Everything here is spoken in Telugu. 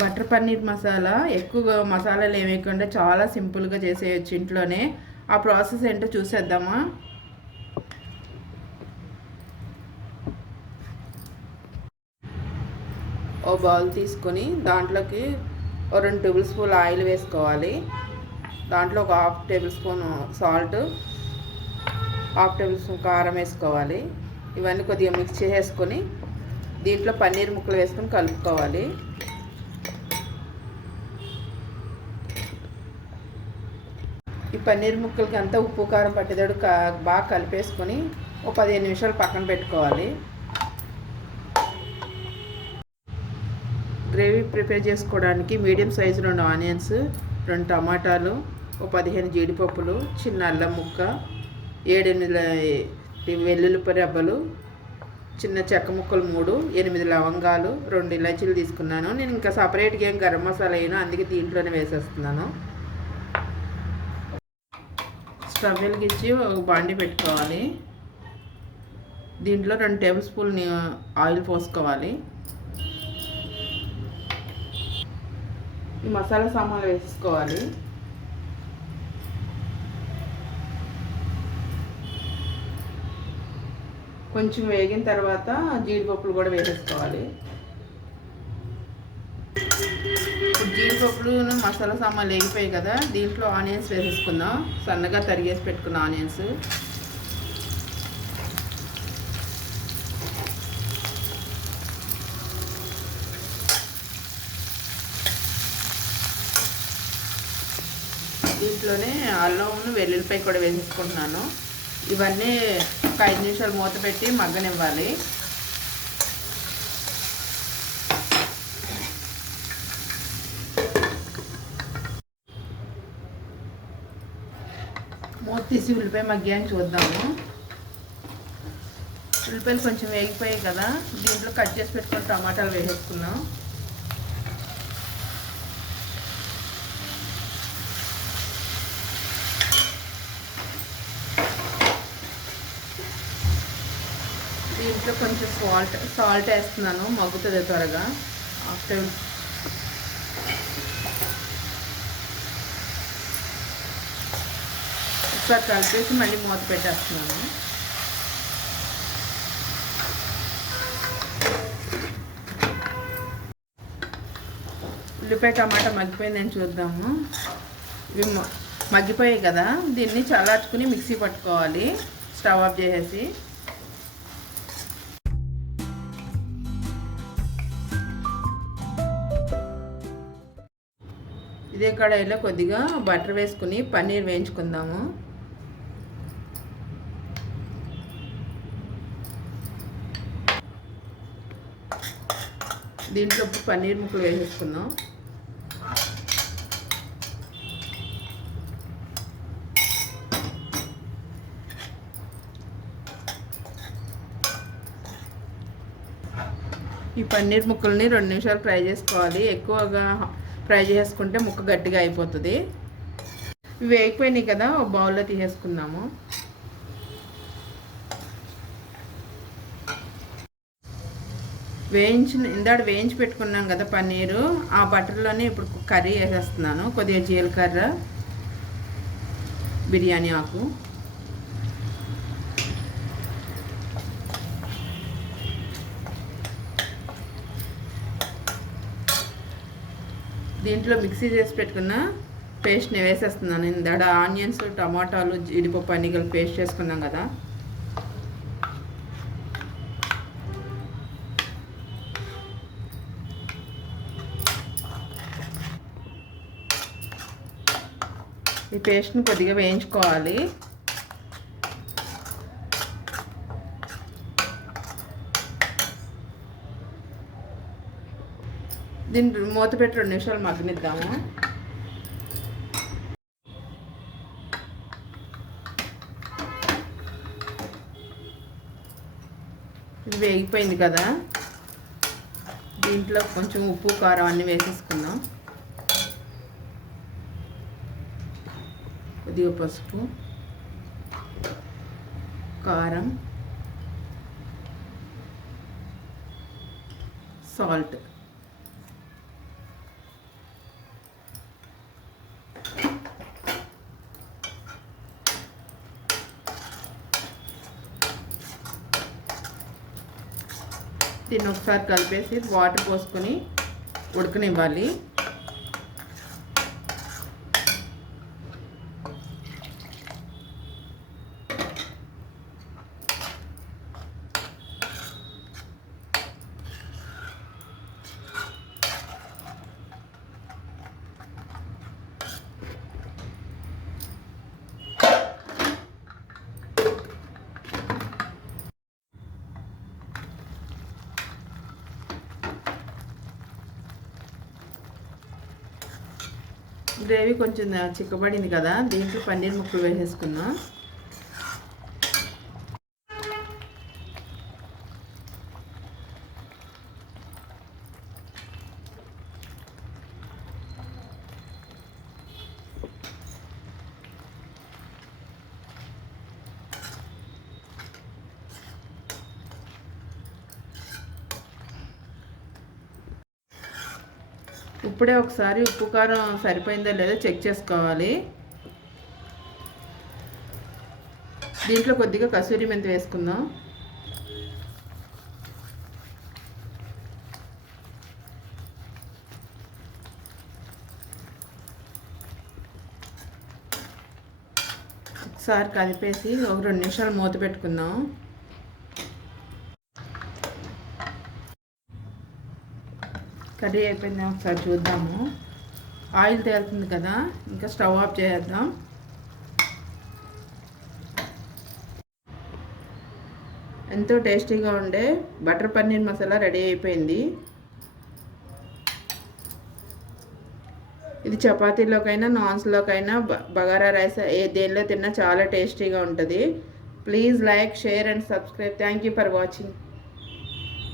బటర్ పన్నీర్ మసాలా ఎక్కువగా మసాలాలు ఏమి చాలా సింపుల్గా చేసేయచ్చు ఇంట్లోనే. ఆ ప్రాసెస్ ఏంటో చూసేద్దామా? ఓ బౌల్ తీసుకొని దాంట్లోకి ఓ రెండు టేబుల్ స్పూన్ ఆయిల్ వేసుకోవాలి. దాంట్లో ఒక half tablespoon salt half tablespoon కారం వేసుకోవాలి. ఇవన్నీ కొద్దిగా మిక్స్ చేసేసుకొని దీంట్లో పన్నీర్ ముక్కలు వేసుకొని కలుపుకోవాలి. పన్నీర్ ముక్కలకి అంతా ఉప్పు కారం పట్టేదాడు బాగా కలిపేసుకొని ఒక పదిహేను నిమిషాలు పక్కన పెట్టుకోవాలి. గ్రేవీ ప్రిపేర్ చేసుకోవడానికి మీడియం సైజు రెండు ఆనియన్స్ రెండు టమాటాలు ఓ పదిహేను జీడిపప్పులు చిన్న అల్లం ముక్క ఏడెనిమిది వెల్లుల్లిపై రెబ్బలు చిన్న చెక్క ముక్కలు మూడు ఎనిమిది లవంగాలు రెండు ఇలాచీలు తీసుకున్నాను. నేను ఇంకా సపరేట్గా ఏం గరం మసాలా అయినా అందుకే దీంట్లోనే వేసేస్తున్నాను. స్టవ్ వెలిగించి ఒక బాండి పెట్టుకోవాలి. దీంట్లో రెండు టేబుల్ స్పూన్ ఆయిల్ పోసుకోవాలి. ఈ మసాలా సామాన్లు వేసుకోవాలి కొంచెం వేగిన తర్వాత జీడిపప్పులు కూడా వేసేసుకోవాలి ఇప్పుడు జీడిపప్పులు మసాలా సామాన్లు వేగిపోయాయి కదా దీంట్లో ఆనియన్స్ వేసేసుకుందాం. సన్నగా తరిగేసి పెట్టుకున్న ఆనియన్స్. దీంట్లోనే అల్లం వెల్లుల్లిపాయ కూడా వేసేసుకుంటున్నాను. ఇవన్నీ ఒక ఐదు నిమిషాలు మూత పెట్టి మగ్గనివ్వాలి. తీసి ఉల్లిపాయ మగ్గాయని చూద్దాము. ఉల్లిపాయలు కొంచెం వేగిపోయాయి కదా దీంట్లో కట్ చేసి పెట్టుకుని టమాటాలు వేసేసుకున్నాం దీంట్లో కొంచెం సాల్ట్ సాల్ట్ వేస్తున్నాను మగ్గుతుంది త్వరగా. ఆఫ్టర్ ఒకసారి కలిపేసి మళ్ళీ మూత పెట్టేస్తున్నాను. ఉల్లిపాయ టమాటా మగ్గిపోయిందని చూద్దాము. ఇవి మగ్గిపోయాయి కదా దీన్ని చల్లార్చుకుని మిక్సీ పట్టుకోవాలి స్టవ్ ఆఫ్ చేసేసి. ఇదే కడాయిలో కొద్దిగా బటర్ వేసుకుని పన్నీర్ వేయించుకుందాము. దీంట్లో పన్నీర్ ముక్కలు వేసేసుకుందాం. ఈ పన్నీర్ ముక్కల్ని రెండు నిమిషాలు ఫ్రై చేసుకోవాలి. ఎక్కువగా ఫ్రై చేసుకుంటే ముక్క గట్టిగా అయిపోతుంది. ఇవి వేగిపోయినాయి కదా బౌల్లో తీసేసుకుందాము. వేయించిన ఇందాడ వేయించి పెట్టుకున్నాం కదా పన్నీరు. ఆ బటర్లోనే ఇప్పుడు కర్రీ వేసేస్తున్నాను. కొద్దిగా జీలకర్ర బిర్యానీ ఆకు. దీంట్లో మిక్సీ చేసి పెట్టుకున్న పేస్ట్ని వేసేస్తున్నాను. ఇందాడ ఆనియన్స్ టమాటాలు జీడిపప్పు అన్ని కలిపి పేస్ట్ చేసుకున్నాం కదా. ఈ పేస్ట్ని కొద్దిగా వేయించుకోవాలి. దీన్ని మూత పెట్టి రెండు నిమిషాలు మగ్గనిద్దాము. ఇది వేగిపోయింది కదా. దీంట్లో కొంచెం ఉప్పు కారం అన్నీ వేసేసుకుందాం. కొద్దిగా పసుపు కారం సాల్ట్. దీన్ని ఒకసారి కలిపేసి వాటర్ పోసుకొని ఉడకనివ్వాలి. గ్రేవీ కొంచెం చిక్కబడింది కదా దీంట్లో పన్నీర్ ముక్కలు వేసేసుకుందాం. ఇప్పుడే ఒకసారి ఉప్పు కారం సరిపోయిందో లేదో చెక్ చేసుకోవాలి. దీంట్లో కొద్దిగా కసూరి మెంతి వేసుకుందాం. ఒకసారి కలిపేసి ఒక రెండు నిమిషాలు మూత పెట్టుకుందాం. కర్రీ అయిపోయింది ఒకసారి చూద్దాము. ఆయిల్ తేలుతుంది కదా ఇంకా స్టవ్ ఆఫ్ చేద్దాం ఎంతో టేస్టీగా ఉండే బటర్ పన్నీర్ మసాలా రెడీ అయిపోయింది. ఇది చపాతీలోకైనా నాన్స్లోకైనా బగారా రైస్ ఏ దేనిలో తిన్నా చాలా టేస్టీగా ఉంటుంది. Please like share and subscribe. Thank you for watching.